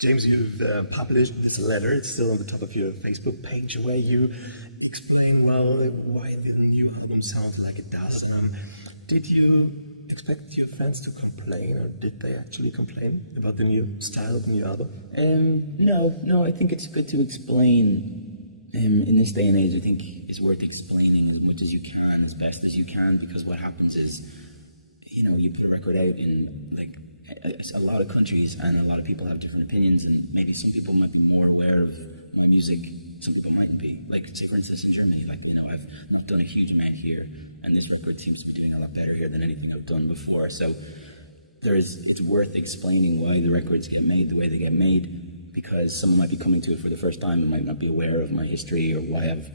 James, you've published this letter. It's still on the top of your Facebook page, where you explain well why the new album sounds like it does. Did you expect your fans to complain, or did they actually complain about the new style of the new album? No. I think it's good to explain. In this day and age, I think it's worth explaining as much as you can, as best as you can, because what happens is, you put a record out in a lot of countries, and a lot of people have different opinions, and maybe some people might be more aware of music, some people mightn't be. Like, say for instance in Germany, I've not done a huge amount here, and this record seems to be doing a lot better here than anything I've done before. So it's worth explaining why the records get made the way they get made, because someone might be coming to it for the first time and might not be aware of my history or why I've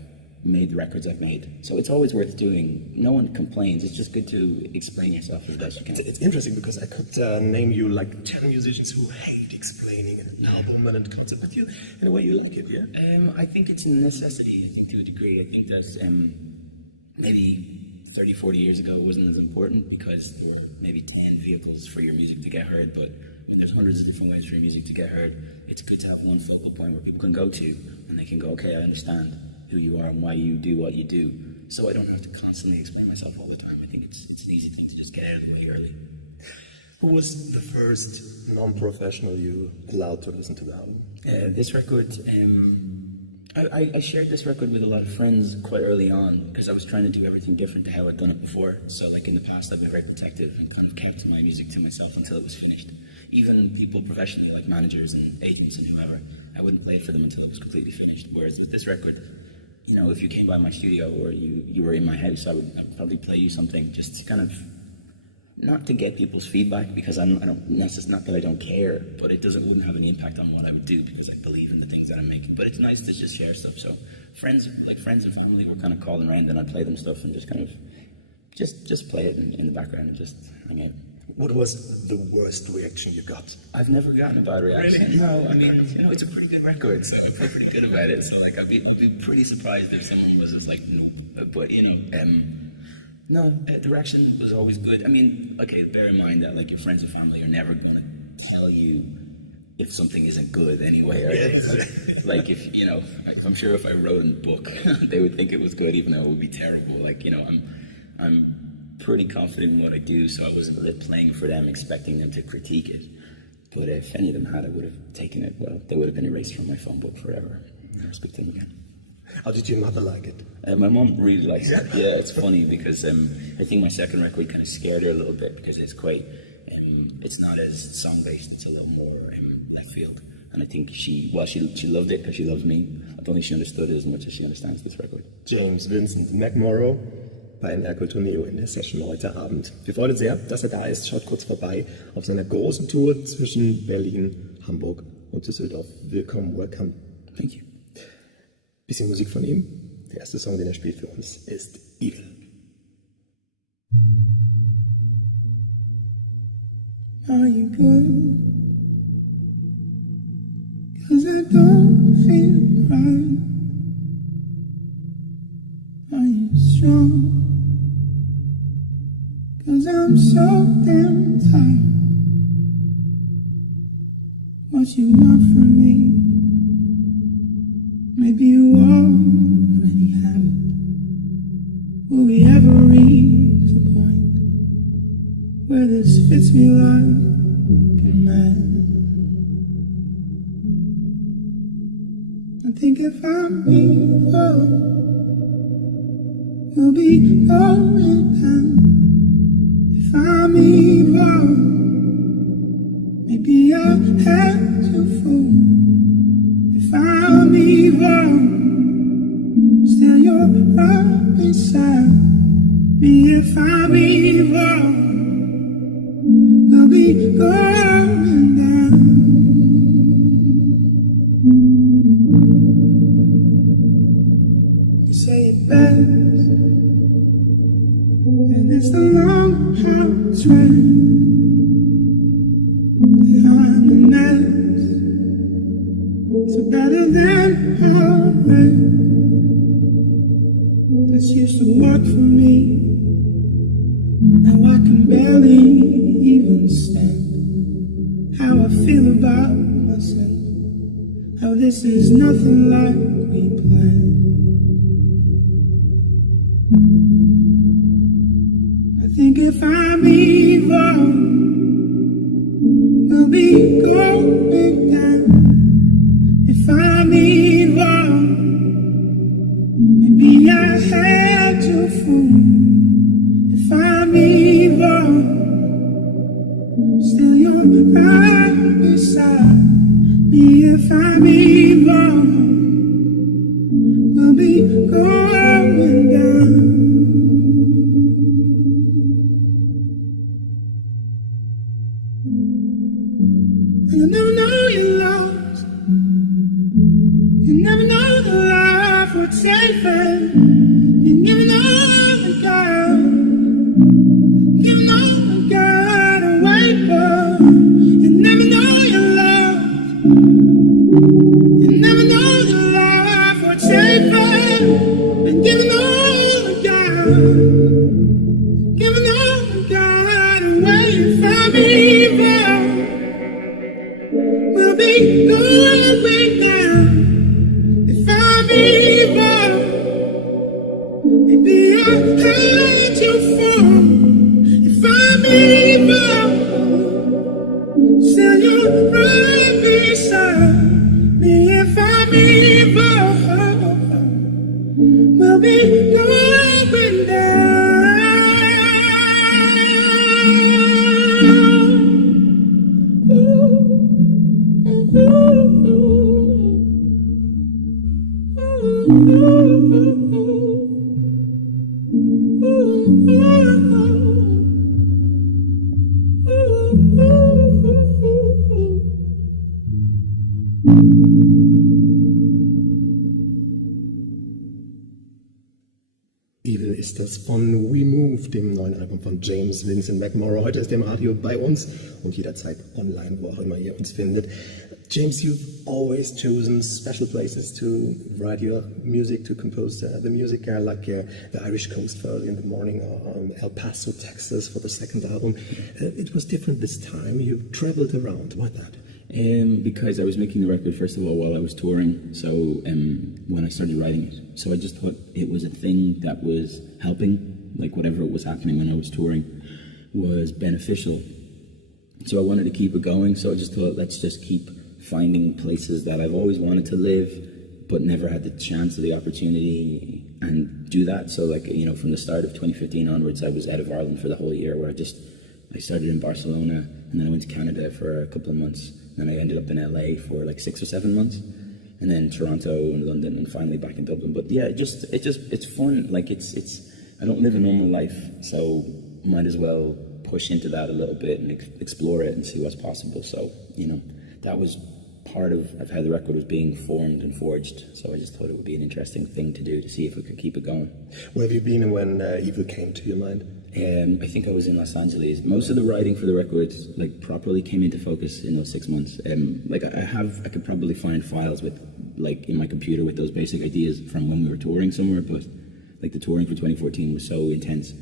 made the records I've made. So it's always worth doing. No one complains. It's just good to explain yourself as best you can. It's interesting because I could name you like 10 musicians who hate explaining an album and a concept, but you, in a way, you like it, yeah? I think it's a necessity, I think, to a degree. I think that maybe 30, 40 years ago it wasn't as important because there were maybe 10 vehicles for your music to get heard, but there's hundreds of different ways for your music to get heard. It's good to have one focal point where people can go to, and they can go, okay, I understand who you are and why you do what you do. So I don't have to constantly explain myself all the time. I think it's an easy thing to just get out of the way early. Who was the first non-professional you allowed to listen to the album? This record, I shared this record with a lot of friends quite early on because I was trying to do everything different to how I'd done it before. So like in the past I've been very protective and kind of kept my music to myself until it was finished. Even people professionally, like managers and agents and whoever, I wouldn't play it for them until it was completely finished. Whereas with this record, if you came by my studio or you were in my house, I'd probably play you something just to kind of, not to get people's feedback, because it's not that I don't care, but it wouldn't have any impact on what I would do because I believe in the things that I'm making. But it's nice to just share stuff. So friends and family were kind of calling around, and I'd play them stuff and just kind of, just play it in the background and just hang out. What was the worst reaction you got? I've never gotten a bad reaction. Really? No, I mean, it's a pretty good record, so I feel pretty good about it. So I'd be pretty surprised if someone was just like, nope. But no, the reaction was always good. I mean, okay, bear in mind that your friends and family are never gonna tell you if something isn't good anyway. Right? I'm sure if I wrote a book, they would think it was good, even though it would be terrible. I'm pretty confident in what I do, so I wasn't playing for them, expecting them to critique it. But if any of them had, I would have taken it. Well, they would have been erased from my phone book forever. I'll never speak to them again. How did your mother like it? My mom really likes it. Yeah, it's funny because I think my second record kind of scared her a little bit because it's quite, it's not as song-based, it's a little more left field. And I think she loved it because she loves me. I don't think she understood it as much as she understands this record. James Vincent McMorrow bei NR Kultur Neo in der Session heute Abend. Wir freuen uns sehr, dass er da ist. Schaut kurz vorbei auf seiner großen Tour zwischen Berlin, Hamburg und Düsseldorf. Willkommen, welcome. Thank you. Bisschen Musik von ihm. Der erste Song, den er spielt für uns, ist Evil. Are you good? 'Cause I don't feel right. Are you strong? 'Cause I'm so damn tired. What you want from me? Maybe you already have it. Will we ever reach the point where this fits me like a man? I think if I'm evil, we'll be going down. If I'm evil, maybe I had to fool. If I'm evil, still you're right beside me. If I'm evil, we'll be going down. You say it best, and it's the long hard train behind the net. So better than alright. This used to work for me. Now I can barely even stand how I feel about myself. No, this is nothing like we planned. I think if I'm evil, we'll be going down. If I'm evil, maybe I had to fool. If I'm evil, still you're right beside me. If I'm evil, we'll be going down. You never know you're lost. You never know the life would save it. You never know the God. You know the God away, but you never know you're lost. You never know the life would save it. And you know the God. Giving all the God away from evil. We'll be going down. If I'm evil, maybe I had to fall. If I'm evil, still you're right beside me. If I'm evil, we'll be going down. Evil ist das von We Move, dem neuen Album von James Vincent McMorrow. Heute ist er im Radio bei uns und jederzeit online, wo auch immer ihr uns findet. James, you've always chosen special places to write your music, to compose the music, like the Irish coast for Early in the Morning, or El Paso, Texas for the second album. It was different this time. You traveled around. Why that? Because I was making the record, first of all, while I was touring, so when I started writing it. So I just thought it was a thing that was helping, like whatever was happening when I was touring was beneficial. So I wanted to keep it going, so I just thought, let's just keep finding places that I've always wanted to live, but never had the chance or the opportunity and do that. So like, you know, from the start of 2015 onwards, I was out of Ireland for the whole year, where I started in Barcelona, and then I went to Canada for a couple of months. Then I ended up in LA for like 6 or 7 months, and then Toronto and London, and finally back in Dublin. But yeah, it's fun. Like I don't live a normal life, so might as well push into that a little bit and explore it and see what's possible. So, you know, that was part of how the record was being formed and forged. So I just thought it would be an interesting thing to do, to see if we could keep it going. Where have you been when Evil came to your mind? I think I was in Los Angeles. Most of the writing for the record, like, properly came into focus in those 6 months. Like, I could probably find files with, like, in my computer with those basic ideas from when we were touring somewhere, but like the touring for 2014 was so intense.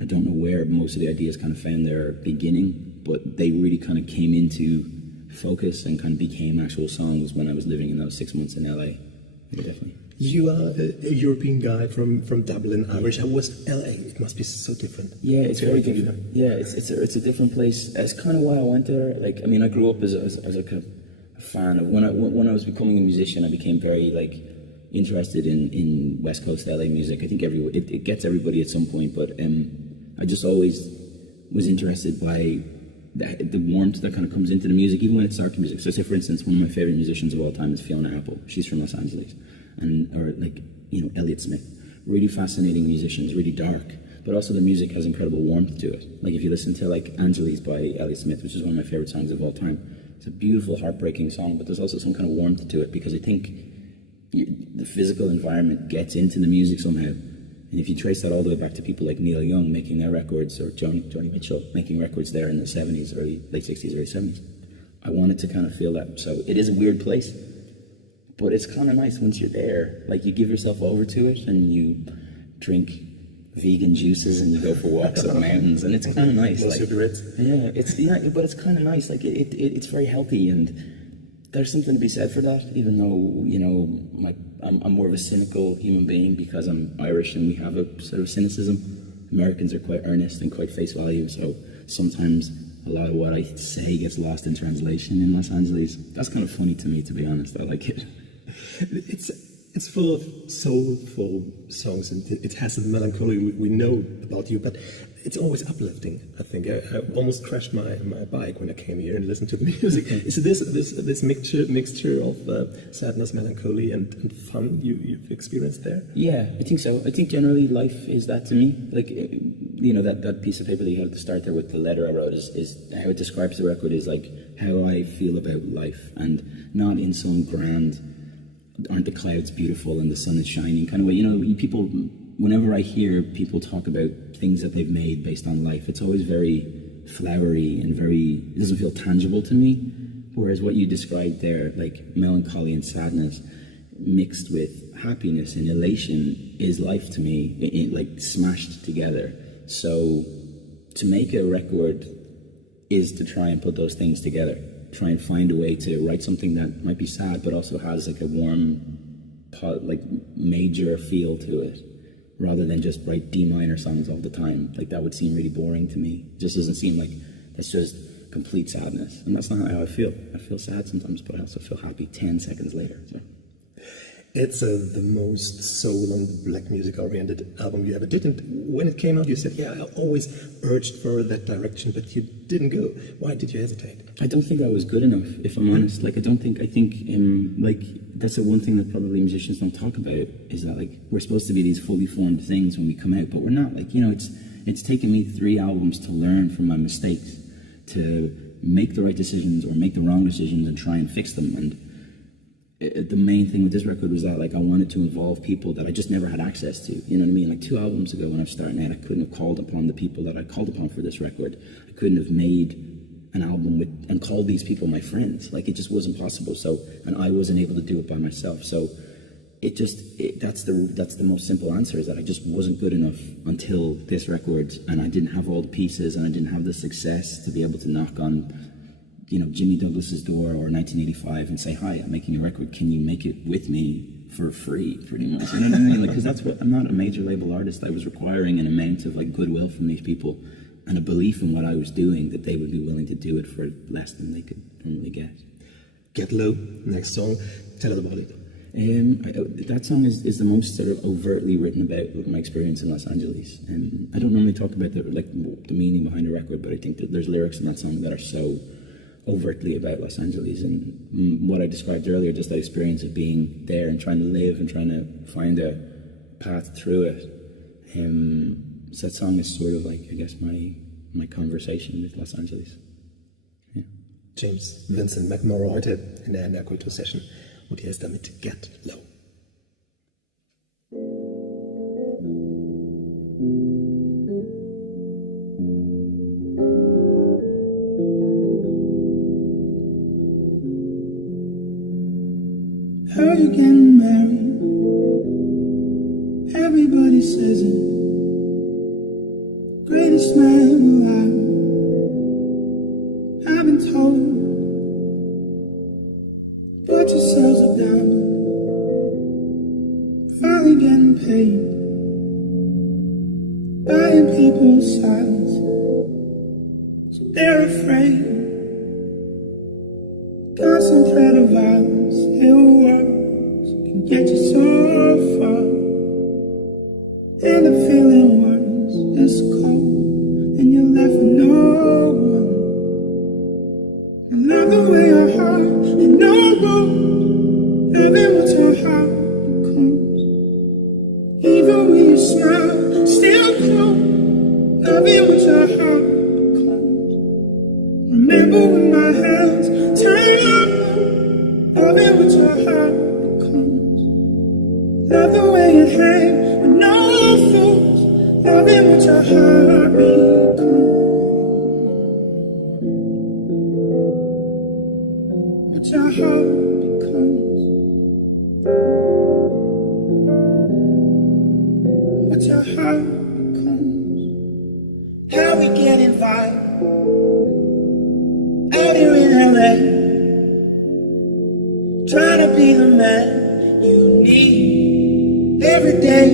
I don't know where most of the ideas kind of found their beginning, but they really kind of came into focus and kind of became actual songs when I was living in those 6 months in LA. Yeah, definitely. You are a European guy from Dublin, Irish. How was LA? It must be so different. Yeah, it's very different. Yeah, it's a different place. It's kind of why I went there. Like, I mean, I grew up as like a fan of, when I was becoming a musician, I became very, like, interested in West Coast LA music. I think it gets everybody at some point, but I just always was interested by the warmth that kind of comes into the music, even when it's dark music. So say, for instance, one of my favorite musicians of all time is Fiona Apple. She's from Los Angeles. Or like, you know, Elliott Smith. Really fascinating musicians, really dark, but also the music has incredible warmth to it. Like, if you listen to, like, Angeles by Elliott Smith, which is one of my favorite songs of all time, it's a beautiful, heartbreaking song, but there's also some kind of warmth to it, because I think the physical environment gets into the music somehow. And if you trace that all the way back to people like Neil Young making their records, or Joni Mitchell making records there in the 70s, late 60s, early 70s, I wanted to kind of feel that. So it is a weird place, but it's kind of nice once you're there. Like, you give yourself over to it, and you drink vegan juices, and you go for walks on mountains, and it's kind of nice. No like, cigarettes. Yeah, but it's kind of nice. Like, it's very healthy, and there's something to be said for that, even though, you know, I'm more of a cynical human being because I'm Irish and we have a sort of cynicism. Americans are quite earnest and quite face value, so sometimes a lot of what I say gets lost in translation in Los Angeles. That's kind of funny to me, to be honest. I like it. It's full of soulful songs, and it has a melancholy we know about you, but it's always uplifting, I think. I almost crashed my bike when I came here and listened to the music. Is this mixture of sadness, melancholy, and fun you've experienced there? Yeah, I think so. I think generally life is that to me. Like, you know, that piece of paper that you had at the start there with the letter I wrote is how it describes the record is like how I feel about life, and not in some grand, aren't the clouds beautiful and the sun is shining kind of way. You know, people, whenever I hear people talk about things that they've made based on life, it's always very flowery and it doesn't feel tangible to me. Whereas what you described there, like melancholy and sadness mixed with happiness and elation, is life to me, like smashed together. So to make a record is to try and put those things together. Try and find a way to write something that might be sad but also has like a warm, like major feel to it, rather than just write D minor songs all the time. Like that would seem really boring to me. It just doesn't seem like that's just complete sadness, and that's not how I feel. I feel sad sometimes, but I also feel happy 10 seconds later. So. It's the most soul and black music oriented album you ever did, and when it came out you said, yeah, I always urged for that direction, but you didn't go. Why did you hesitate? I don't think I was good enough, if I'm honest. Like, I think like, that's the one thing that probably musicians don't talk about, is that, like, we're supposed to be these fully formed things when we come out, but we're not. Like, you know, it's taken me 3 albums to learn from my mistakes, to make the right decisions or make the wrong decisions and try and fix them. And the main thing with this record was that, like, I wanted to involve people that I just never had access to. You know what I mean? Like 2 albums ago when I was starting out, I couldn't have called upon the people that I called upon for this record. I couldn't have made an album with and called these people my friends. Like, it just wasn't possible. So, and I wasn't able to do it by myself. So that's the most simple answer, is that I just wasn't good enough until this record, and I didn't have all the pieces and I didn't have the success to be able to knock on, you know, Jimmy Douglas's door or 1985 and say, hi, I'm making a record, can you make it with me for free, pretty much? You know what I mean? Like, because that's what, I'm not a major label artist. I was requiring an amount of, like, goodwill from these people and a belief in what I was doing, that they would be willing to do it for less than they could normally get. Get Low, next song, tell us about it. That song is the most sort of overtly written about my experience in Los Angeles. I don't normally talk about the meaning behind a record, but I think that there's lyrics in that song that are so overtly about Los Angeles, and what I described earlier, just that experience of being there and trying to live and trying to find a path through it. So that song is sort of like, I guess, my conversation with Los Angeles. Ja. James Vincent McMorrow heute in der NDR Kultursession, und hier ist damit Get Low. Heard you getting married. Everybody says it. Greatest man alive. I've been told. But your sales are down. Finally getting paid. Buying people's silence. So they're afraid. Constant threat of violence. Ill words can get you so far. And the feeling was it's cold, and you're left with no one. I love the way your heart and no room. Loving what your heart becomes. Even when you smile, still cold. Loving what your heart becomes. Remember when my hands turn up. Loving what your heart becomes. Love the way it hangs with no fools. Loving what your heart becomes. What your heart becomes. What your heart becomes. How we get invited out here in LA. Trying to be the man you need every day.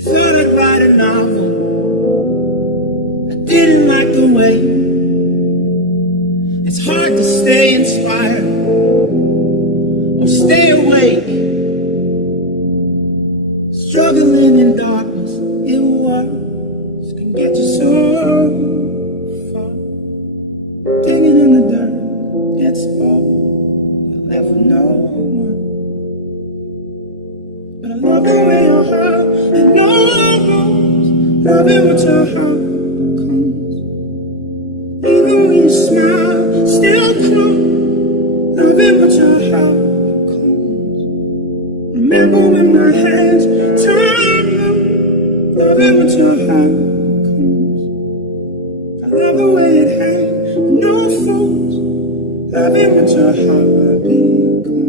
Thought I'd write a novel. I didn't like the way it's hard to stay inspired or stay awake. Struggling in darkness, it works, can get you so far. Digging in the dirt gets old, you'll never know one. But I love the way your heart and no rules, loving what your heart comes. Even when you smile, still close, loving what your heart comes. Remember when my hands turn blue, loving what your heart comes. I love the way it hangs, no fools, loving what your heart becomes.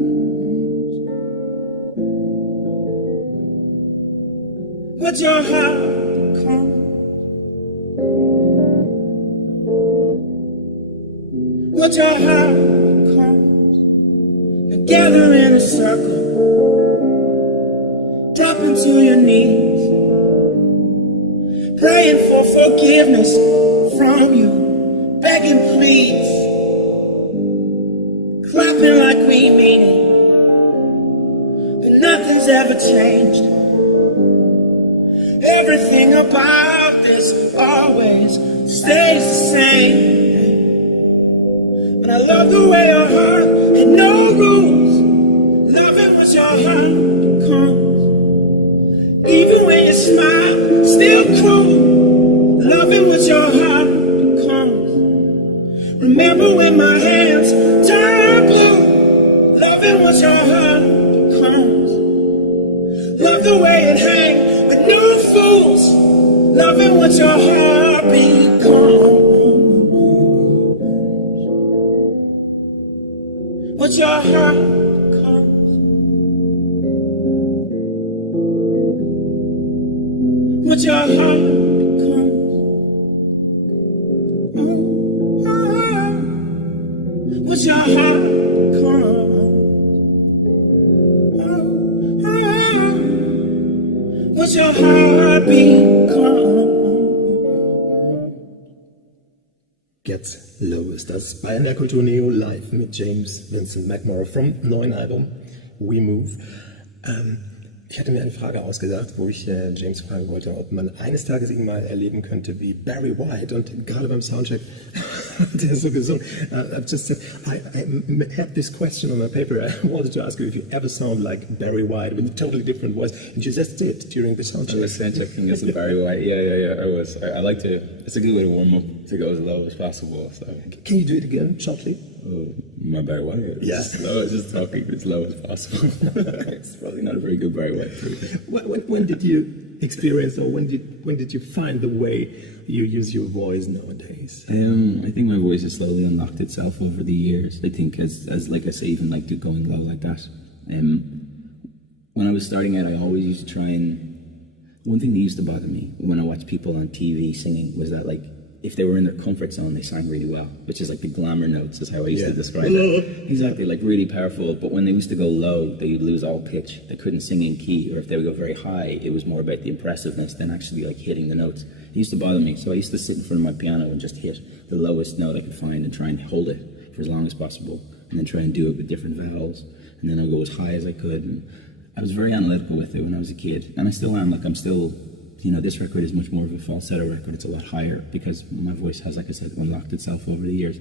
What your heart becomes. What your heart becomes. Together in a circle, dropping to your knees, praying for forgiveness from you, begging please, clapping like we mean it, but nothing's ever changed. Everything about this always stays the same. But I love the way your heart had no rules, loving what your heart becomes. Even when you smile, still cool, loving what your heart becomes. Remember when my hands turn blue, loving what your heart becomes. Love the way it hangs with no fools, loving what your heart becomes. What your heart becomes. What your heart becomes. What your heart becomes. What your heart becomes. Get Low ist das bei der Kultur Neo live mit James Vincent McMorrow vom neuen Album We Move. Ich hatte mir eine Frage ausgedacht, wo ich James fragen wollte, ob man eines Tages ihn mal erleben könnte wie Barry White, und gerade beim Soundcheck hat er so gesungen. I've just said, I had this question on my paper. I wanted to ask you if you ever sound like Barry White with a totally different voice, and you just did during the soundcheck. I was soundchecking as a Barry White. Yeah. I was. I like to. It's a good way to warm up, to go as low as possible. So. Can you do it again, shortly? My Barry White. Yeah. Just talking as low as possible. It's probably not a very good Barry White. When did you experience, or when did you find the way you use your voice nowadays? I think my voice has slowly unlocked itself over the years. I think as like I say, even like going low like that. When I was starting out, I always used to try and. One thing that used to bother me when I watched people on TV singing was that, like, if they were in their comfort zone, they sang really well, which is like the glamour notes, is how I used to describe it. Exactly, like really powerful. But when they used to go low, they would lose all pitch. They couldn't sing in key. Or if they would go very high, it was more about the impressiveness than actually like hitting the notes. It used to bother me. So I used to sit in front of my piano and just hit the lowest note I could find and try and hold it for as long as possible, and then try and do it with different vowels. And then I'd go as high as I could. And I was very analytical with it when I was a kid, and I still am. Like, I'm still, you know, this record is much more of a falsetto record. It's a lot higher because my voice has, like I said, unlocked itself over the years,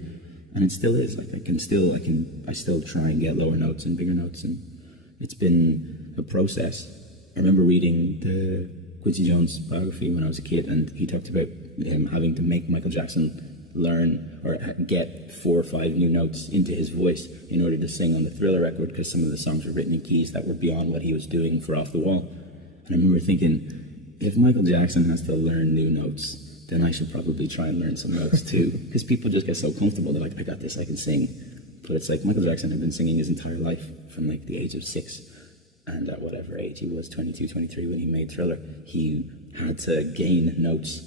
and it still is. Like, I still try and get lower notes and bigger notes, and it's been a process. I remember reading the Quincy Jones biography when I was a kid, and he talked about him having to make Michael Jackson learn or get 4 or 5 new notes into his voice in order to sing on the Thriller record, because some of the songs were written in keys that were beyond what he was doing for Off the Wall. And I remember thinking, if Michael Jackson has to learn new notes, then I should probably try and learn some notes too, because people just get so comfortable. They're like, I got this, I can sing. But it's like Michael Jackson had been singing his entire life from like the age of 6, and at whatever age he was, 22, 23, when he made Thriller, he had to gain notes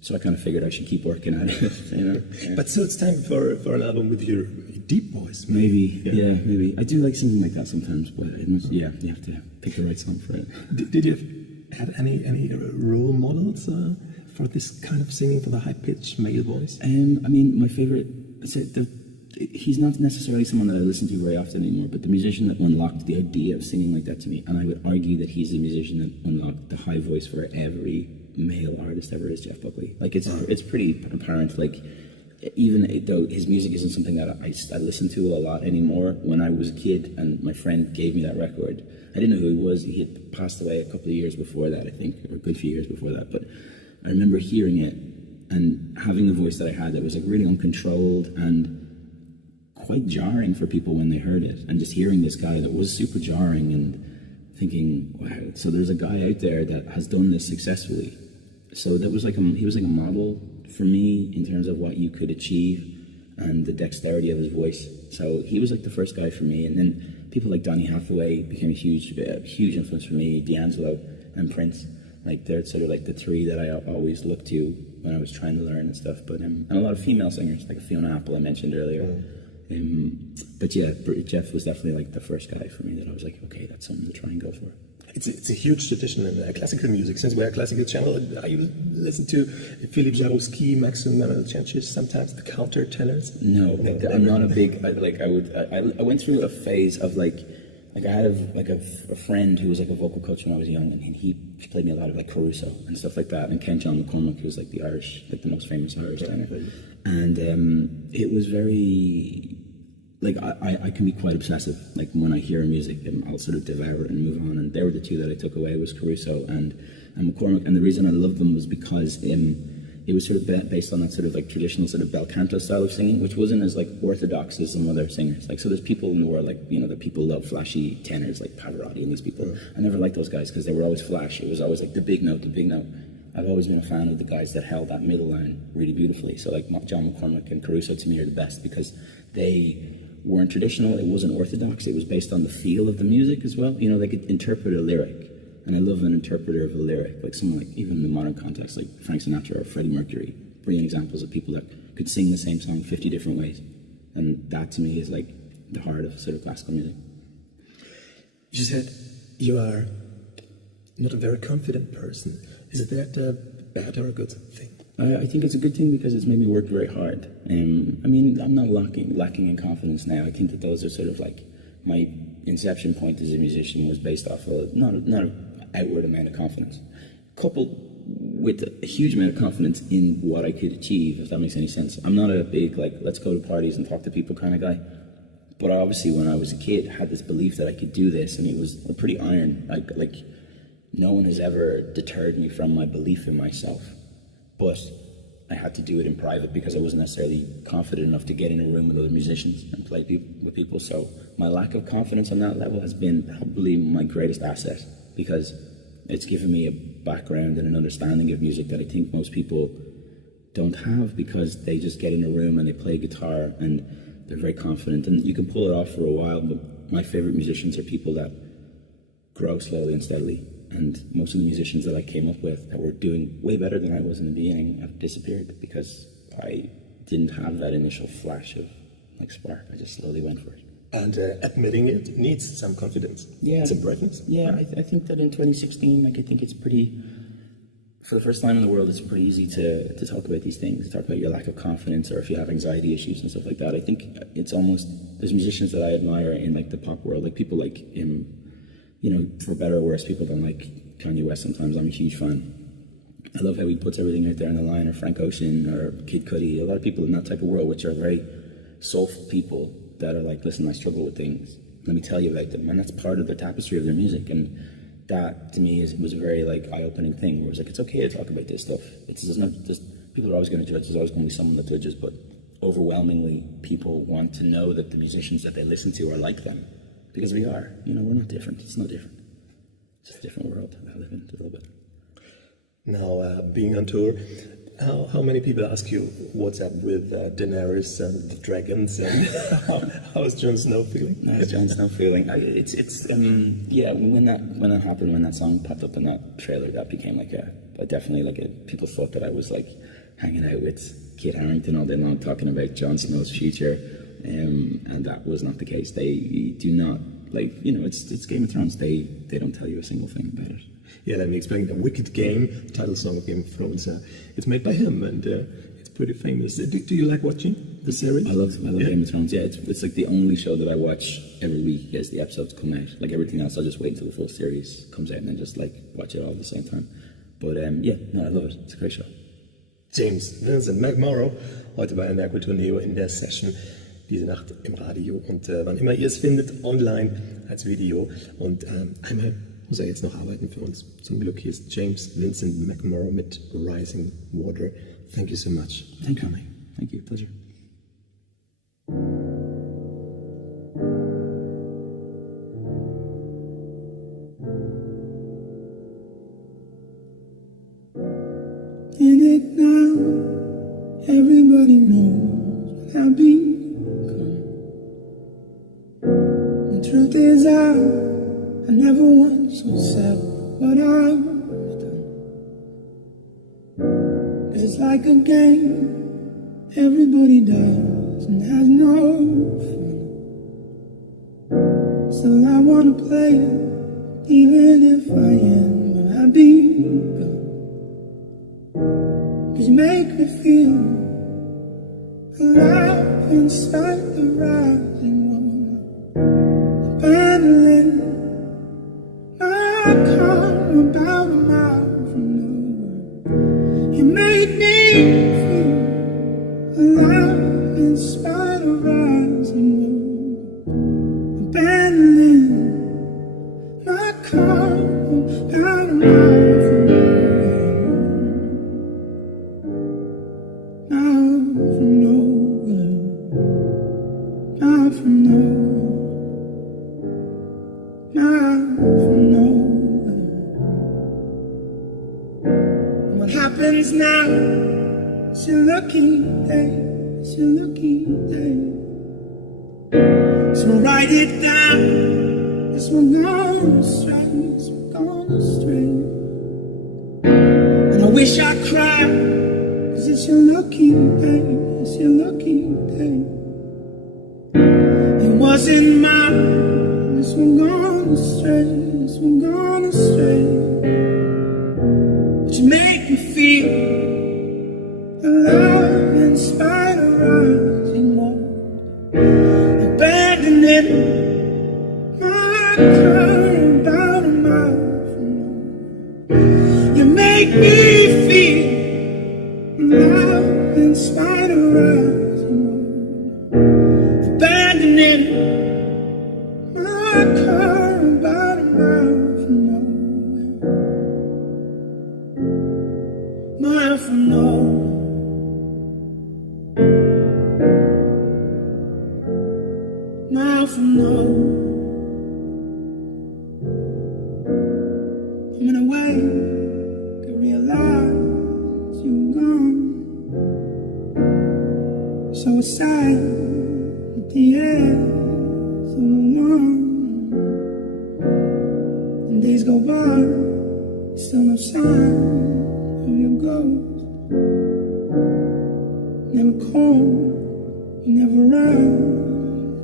So I kind of figured I should keep working at it, you know. Yeah. But so it's time for an album with your deep voice. Maybe, yeah, maybe. I do like something like that sometimes, but yeah, you have to pick the right song for it. Did you have any role models for this kind of singing, for the high-pitched male voice? I mean, my favorite, he's not necessarily someone that I listen to very often anymore, but the musician that unlocked the idea of singing like that to me, and I would argue that he's the musician that unlocked the high voice for every male artist ever, is Jeff Buckley. Like, it's pretty apparent, like, even though his music isn't something that I listen to a lot anymore, when I was a kid and my friend gave me that record, I didn't know who he was. He had passed away a couple of years before that, I think, or a good few years before that, but I remember hearing it and having the voice that I had that was like really uncontrolled and quite jarring for people when they heard it, and just hearing this guy that was super jarring and thinking, wow, so there's a guy out there that has done this successfully. So that was like he was like a model for me in terms of what you could achieve and the dexterity of his voice. So he was like the first guy for me, and then people like Donny Hathaway became a huge influence for me, D'Angelo and Prince. Like, they're sort of like the three that I always looked to when I was trying to learn and stuff. But and a lot of female singers, like Fiona Apple I mentioned earlier. But yeah, Jeff was definitely like the first guy for me that I was like, okay, that's something to try and go for. It's a huge tradition in classical music. Since we're a classical channel, I listen to Philippe Jarouski, Maxim Malchanchis, sometimes the countertenors. No, I'm not a big, I went through a phase of like I had a friend who was like a vocal coach when I was young, and he played me a lot of like Caruso and stuff like that, and John McCormack, who was like the most famous Irish tenor. And it was very, like, I can be quite obsessive. Like, when I hear music, I'll sort of devour it and move on. And they were the two that I took away, was Caruso and McCormack. And the reason I loved them was because it was sort of based on that sort of like traditional sort of bel canto style of singing, which wasn't as like orthodox as some other singers. Like, so there's people in the world, like, you know, that people love flashy tenors like Pavarotti and these people. I never liked those guys because they were always flash. It was always like the big note, the big note. I've always been a fan of the guys that held that middle line really beautifully. So like John McCormack and Caruso to me are the best because they weren't traditional, it wasn't orthodox, it was based on the feel of the music as well. You know, they could interpret a lyric, and I love an interpreter of a lyric, like someone like, even in the modern context, like Frank Sinatra or Freddie Mercury, brilliant examples of people that could sing the same song 50 different ways. And that to me is like the heart of sort of classical music. You said you are not a very confident person. Is it that bad or a good thing? I think it's a good thing because it's made me work very hard. I mean, I'm not lacking in confidence now. I think that those are sort of like my inception point as a musician was based off of not an outward amount of confidence, coupled with a huge amount of confidence in what I could achieve, if that makes any sense. I'm not a big, like, let's go to parties and talk to people kind of guy. But obviously, when I was a kid, I had this belief that I could do this, and it was pretty iron. Like no one has ever deterred me from my belief in myself. But I had to do it in private because I wasn't necessarily confident enough to get in a room with other musicians and play with people. So my lack of confidence on that level has been probably my greatest asset, because it's given me a background and an understanding of music that I think most people don't have, because they just get in a room and they play guitar and they're very confident. And you can pull it off for a while, but my favorite musicians are people that grow slowly and steadily. And most of the musicians that I came up with that were doing way better than I was in the beginning have disappeared because I didn't have that initial flash of like spark. I just slowly went for it. And admitting it needs some confidence. Yeah. Some brightness. Yeah, I think that in 2016, like, I think it's pretty, for the first time in the world, it's pretty easy to talk about these things, to talk about your lack of confidence, or if you have anxiety issues and stuff like that. I think it's almost, there's musicians that I admire in like the pop world, like people like you know, for better or worse, people don't like Kanye West sometimes. I'm a huge fan. I love how he puts everything out there on the line, or Frank Ocean, or Kid Cudi, a lot of people in that type of world, which are very soulful people that are like, listen, I struggle with things, let me tell you about them. And that's part of the tapestry of their music. And that, to me, was a very like eye-opening thing, where it's like, it's okay to talk about this stuff. People are always going to judge, there's always going to be someone that judges, but overwhelmingly, people want to know that the musicians that they listen to are like them. Because we are, you know, we're not different. It's no different. It's just a different world that I live in a little bit. Now, being on tour, how many people ask you what's up with Daenerys and the dragons, and how's Jon Snow feeling? How's Jon Snow feeling? Yeah. When that happened, when that song popped up in that trailer, that became like a I definitely people thought that I was like hanging out with Kit Harington all day long talking about Jon Snow's future, and that was not the case. They do not it's Game of Thrones. They don't tell you a single thing about it. Yeah, let me explain. The Wicked Game, the title song of Game of Thrones, it's made by him, and it's pretty famous. Do you like watching the series? I love Game of Thrones. Yeah, it's like the only show that I watch every week as the episodes come out. Like everything else, I'll just wait until the full series comes out and then just watch it all at the same time. But I love it. It's a great show. James, Vincent, McMorrow, heute bei Merkur Torneo in der Session diese Nacht im Radio und wann immer ihr es findet, online als Video. Und einmal muss er jetzt noch arbeiten für uns. Zum Glück hier ist James Vincent McMorrow mit Rising Water. Thank you so much. Thank you. Thank you. Pleasure. In it now, everybody knows what I've become. The truth is I never once said what I've done. It's like a game, everybody does and has no fun. Still I wanna play it, even if I am where I've become. 'Cause you make me feel alive inside the rising water. Paddling my car about a mile from nowhere. You made me feel alive inside the rising water. Paddling my car about a mile from nowhere. What happens now? It's your lucky day. It's your lucky day. So write it down. 'Cause we're gone astray. We're gone astray. And I wish I cried. 'Cause it's your lucky day. It's your lucky day. It wasn't mine. Yes, we're gone astray. Yes, we're gone astray. But you make me feel alive in spite of rising water. Abandoning my car about a mile from now. You make me feel alive in spite of rising water. Abandoning my car about a mile from nowhere. Mile from nowhere. Mile from nowhere. I'm in a way to realize you're gone. So sad at the end, so long. And days go by, still no sign of your ghost. Never called, you never ran,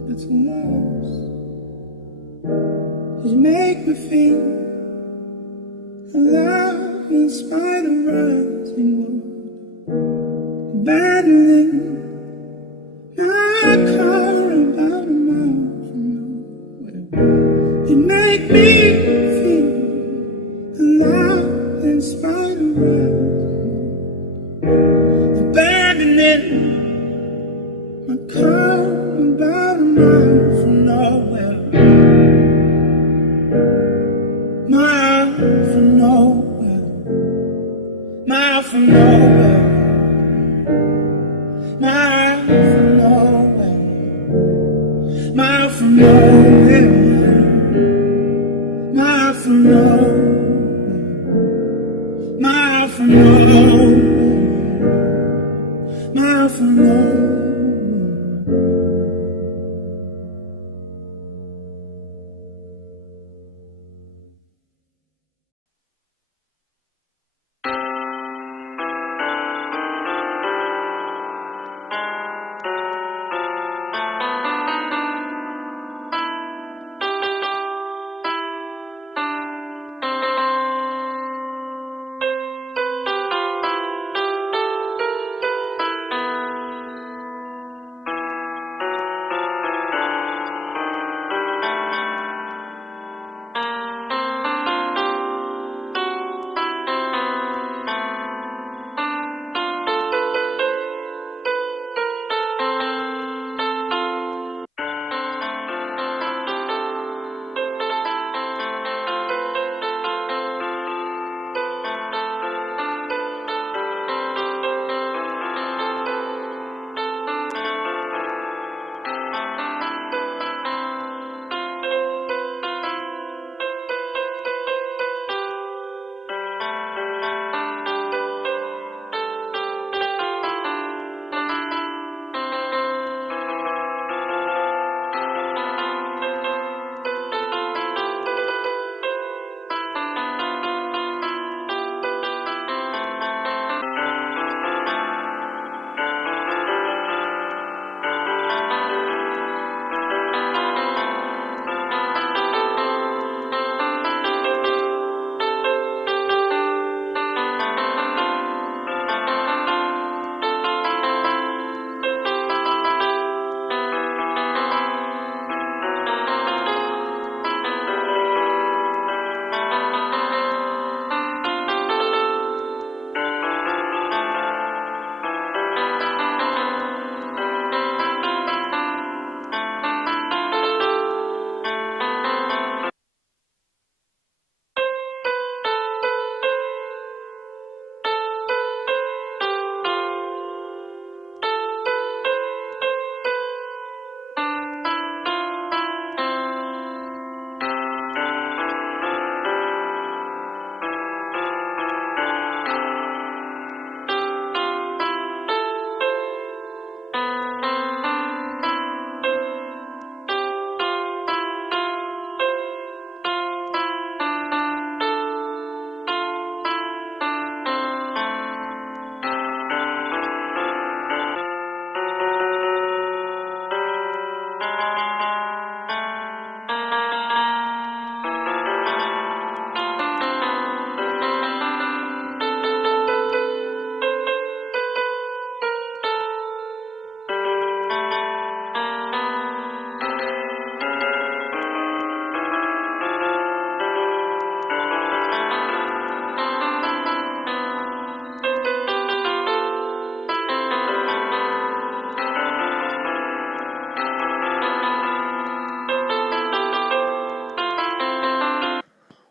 that's a loss. 'Cause you make me feel alive in spite of rising water. Battling my car about a mile from nowhere. You make me feel alive in spite of rising water. Abandoning my car about a mile from nowhere. Mile from nowhere. Mile from nowhere. Mile from nowhere. Mile from nowhere. Mile from nowhere. Mile from nowhere. Mile from nowhere.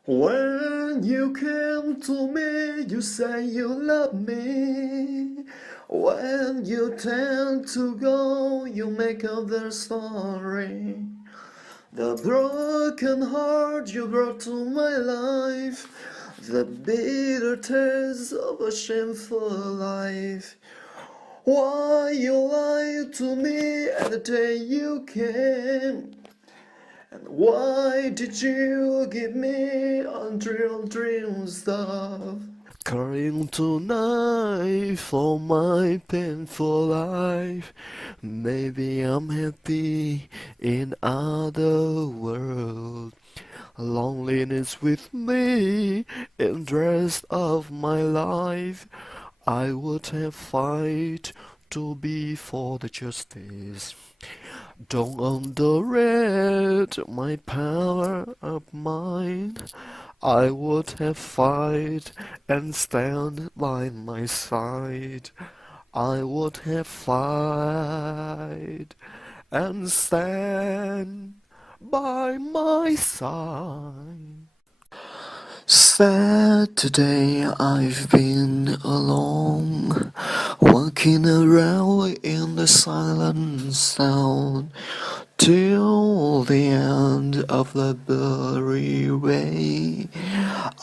When you came to me, you say you love me. When you tend to go, you make up their story. The broken heart you brought to my life, the bitter taste of a shameful life. Why you lied to me at the day you came? And why did you give me unreal dream stuff? Crying tonight for my painful life. Maybe I'm happy in other world. Loneliness with me in the rest of my life. I would have fight to be for the justice. Don't underrate my power of mind. I would have fight and stand by my side. I would have fight and stand by my side. Saturday I've been alone, walking around in the silent sound, till the end of the blurry way.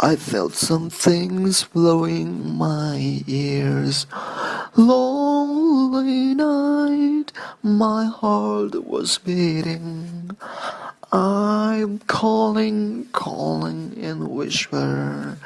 I felt some things blowing my ears. Lonely night, my heart was beating. I'm calling in whisper.